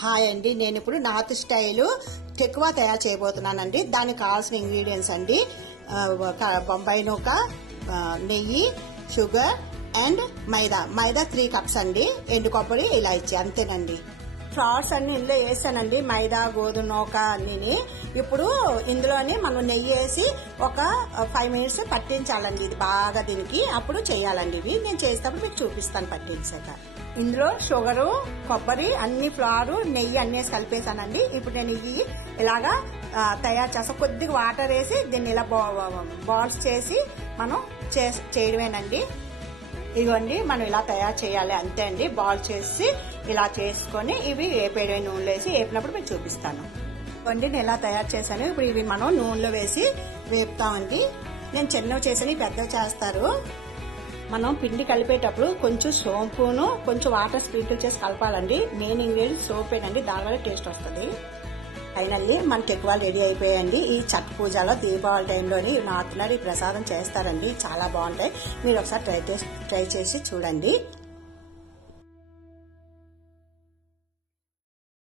Hi అండి, నేను ఇప్పుడు నార్త్ స్టైల్ టెక్కువా తయారు చేయబోతున్నానండి. దానికి కావాల్సిన ఇంగ్రీడియంట్స్ అండి, బొంబాయి నూక, నెయ్యి, షుగర్ అండ్ మైదా 3 కప్స్ అండి, ఎండు కొబ్బరి, ఇలాచి, అంతేనండి. ఫ్లవర్స్ అన్ని ఇందులో వేసానండి, మైదా, గోధుమ నూక అన్ని. ఇప్పుడు ఇందులోని మనం నెయ్యి వేసి ఒక 5 మినిట్స్ పట్టించాలండి. ఇది బాగా దీనికి అప్పుడు చేయాలండి. ఇవి నేను చేసేటప్పుడు మీకు చూపిస్తాను పట్టించాక. ఇందులో షుగరు, కొబ్బరి, అన్ని ఫ్లవర్, నెయ్యి అన్నీ వేసి కలిపేసానండి. ఇప్పుడు నేను ఇవి ఇలాగా తయారు చేస్తాను. కొద్దిగా వాటర్ వేసి దీన్ని ఇలా బాల్స్ చేసి మనం చేయడమేనండి. ఇవ్వండి, మనం ఇలా తయారు చేయాలి, అంతే అండి. బాల్ చేసి ఇలా చేసుకొని ఇవి వేపేయడం, నూనెలో వేసి వేపినప్పుడు మీకు చూపిస్తాను. ఇవ్వండి, నేను ఇలా తయారు చేశాను. ఇప్పుడు ఇవి మనం నూనెలో వేసి వేపుతామండి. నేను చిన్నవి చేసి పెద్దవి చేస్తారు. మనం పిండి కలిపేటప్పుడు కొంచెం సోంపును కొంచెం వాటర్ స్ప్రింకిల్ చేసి కలపాలండి. మెయిన్ ఇంగ్రీడియంట్ సోపేనండి, దానివల్ల టేస్ట్ వస్తుంది. ఫైనల్లీ మన టెక్కువాలు రెడీ అయిపోయాయండి. ఈ ఛట్ పూజలో దీపావళి టైంలోని నార్త్ ఈ ప్రసాదం చేస్తారండి, చాలా బాగుంటాయి. మీరు ఒకసారి ట్రై చేసి చూడండి.